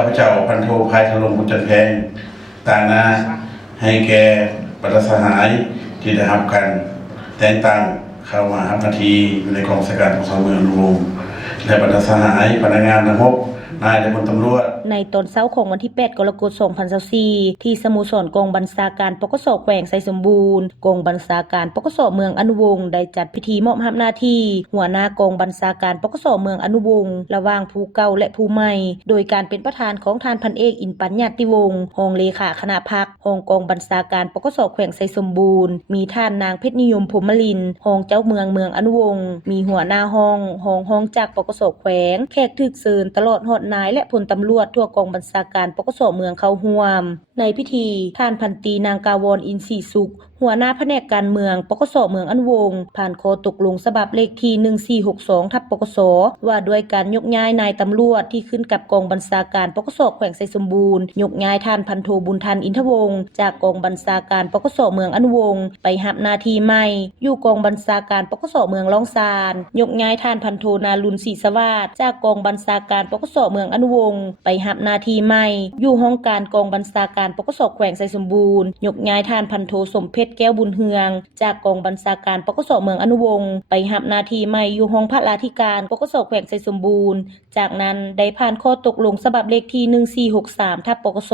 ข้าพเจ้าพันโทภายทะลงบุญจันแพงต่างหน้าให้แก่บรรดาสหายที่ได้รับกันแต่งตั้งเข้ามารับหน้าที่อยู่ในกองบัญชาการตำรวจเมืองรวมและบรรดาสหายพนักงานทั้ง6นายและพลตำรวจในตอนเช้าของวันที่8กรกฎาคม2024ที่สโมสรกองบัญชาการปกสแขวงไสสมบูรณ์กองบัญชาการปกสเมืองอนุวงศ์ได้จัดพิธีมอบอำนาจหน้าที่หัวหน้ากองบัญชาการปกสเมืองอนุวงศ์ระหว่างผู้เก่าและผู้ใหม่โดยการเป็นประธานของท่านพันเอกอินปัญญาติวงศ์รองเลขาคณะพรรครองกองบัญชาการปกสแขวงไสสมบูรณ์มีท่านนางเพชรนิยมพรหมลินรองเจ้าเมืองอนุวงศ์มีหัวหน้าห้องจากปกสแขวงแขกถึกเชิญตลอดฮอดนายและพลตำรวจทั่วกองบัญชาการปกสเมืองเข้าร่วมในพิธีท่านพันตรีนางกาวรอินทรีสุขหัวหน้าแผนกการเมืองปกสเมืองอนุวงศ์ผ่านข้อตกลงฉบับเลขที่1462/ปกสว่าด้วยการยกย้ายนายตำรวจที่ขึ้นกับกองบัญชาการปกสแขวงไสสมบูรณ์ยกย้ายท่านพันโทบุญทันอินทวงศ์จากกองบัญชาการปกสเมืองอนุวงศ์ไปรับหน้าที่ใหม่อยู่กองบัญชาการปกสเมืองล่องซานยกย้ายท่านพันโทนารุณศรีสวัสดิ์จากกองบัญชาการปกสเมืองอนุวงศ์ไปรับหน้าที่ใหม่อยู่ห้องการกองบัญชาการปกสแขวงไสสมบูรณ์ยกย้ายท่านพันโทสมเพชรแก้วบุญเฮืองจากกองบัญชาการปกสเมืองอนุวงศ์ไปรับหน้าที่ใหม่อยู่ห้องพระราธิการปกสแขวงไสสมบูรณ์จากนั้นได้ผ่านข้อตกลงฉบับเลขที่1463/ปกส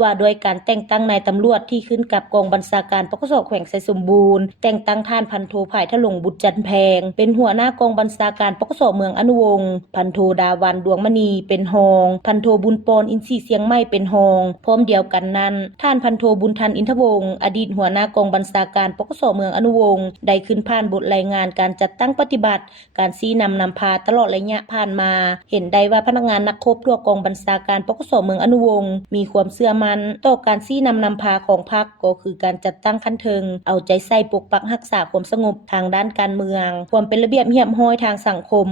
ว่าด้วยการแต่งตั้งนายตำรวจที่ขึ้นกับกองบัญชาการปกสแขวงไสสมบูรณ์แต่งตั้งท่านพันโทภายทะลงบุตรจันแพงเป็นหัวหน้ากองบัญชาการปกสเมืองอนุวงศ์พันโทดาวันดวงมณีเป็นรองพันโทบุญปอนอินทรีเสียงใหม่เป็นรองพร้อมเดียวกันนั้นท่านพันโทบุญทันอินทวงศ์อดีตหัวหน้ากองบัญชาการปกสเมืองอนุวงศ์ได้ขึ้นผ่านบทรายงานการจัดตั้งปฏิบัติการชี้นำพาตลอดระยะผ่านมาเห็นได้ว่าพนักงานนักคบทั่วกองบัญชาการปกสเมืองอนุวงศ์มีความเชื่อมั่นต่อการชี้นำพาของพรรคก็คือการจัดตั้งขั้นเทิงเอาใจใส่ปกปักรักษาความสงบทางด้านการเมืองความเป็นระเบียบเรียบร้อยทางสังคม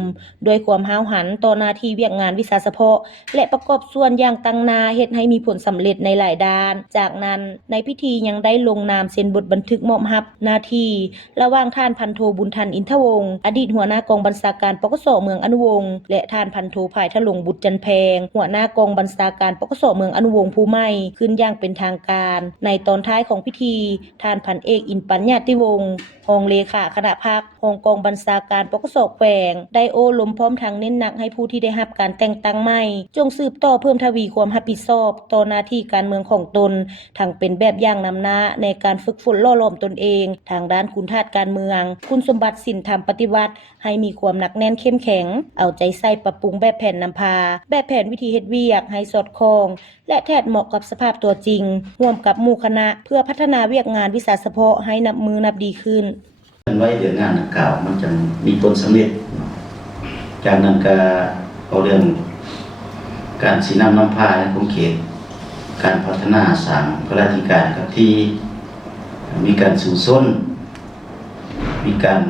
ด้วยความห้าวหันต่อหน้าที่เวียกงานวิชาเฉพาะและประกอบส่วนอย่างตั้งหน้าเฮ็ดให้มีผลสำเร็จในหลายด้านจากนั้นในพิธียังได้ลงนามเซ็นบทบันทึกมอบรับหน้าที่ระหว่างท่านพันโทบุญทันอินทวงศ์อดีตหัวหน้ากองบัญชาการปกสเมืองอนุวงศ์และท่านพันโทภายทะลงบุตรจันแพงหัวหน้ากองบัญชาการปกสเมืองอนุวงศ์ผู้ใหม่ขึ้นอย่างเป็นทางการในตอนท้ายของพิธีท่านพันเอกอินปัญญาติวงศ์รองเลขาคณะพรรครองกองบัญชาการปกสแขวงได้โอ้ลมพร้อมทางเน้นหนักให้ผู้ที่ได้รับการแต่งตั้งใหม่จงสืบต่อเพิ่มทวีความรับผิดชอบต่อหน้าที่การเมืองของตนทั้งเป็นแบบอย่างนำหน้าในการฝึกฝนล่อหลอมตนเองทางด้านคุณธาตุการเมืองคุณสมบัติศีลธรรมปฏิบัติให้มีความหนักแน่นเข้มแข็งเอาใจใส่ปรับปรุงแบบแผนนำพาแบบแผนวิธีเฮ็ดเวียกให้สอดคล้องและแทดเหมาะกับสภาพตัวจริงร่วมกับหมู่คณะเพื่อพัฒนาเวียกงานวิชาเฉพาะให้นับมือนับดีขึ้นไว้เดือนงานเก่ามันจะมีผลสำเร็จจากนั้นก็เอาเรื่องการสีน้ำพาของเขตการพัฒนาสร้างพระราธิการกับที่มีการสู่ส้นมีการ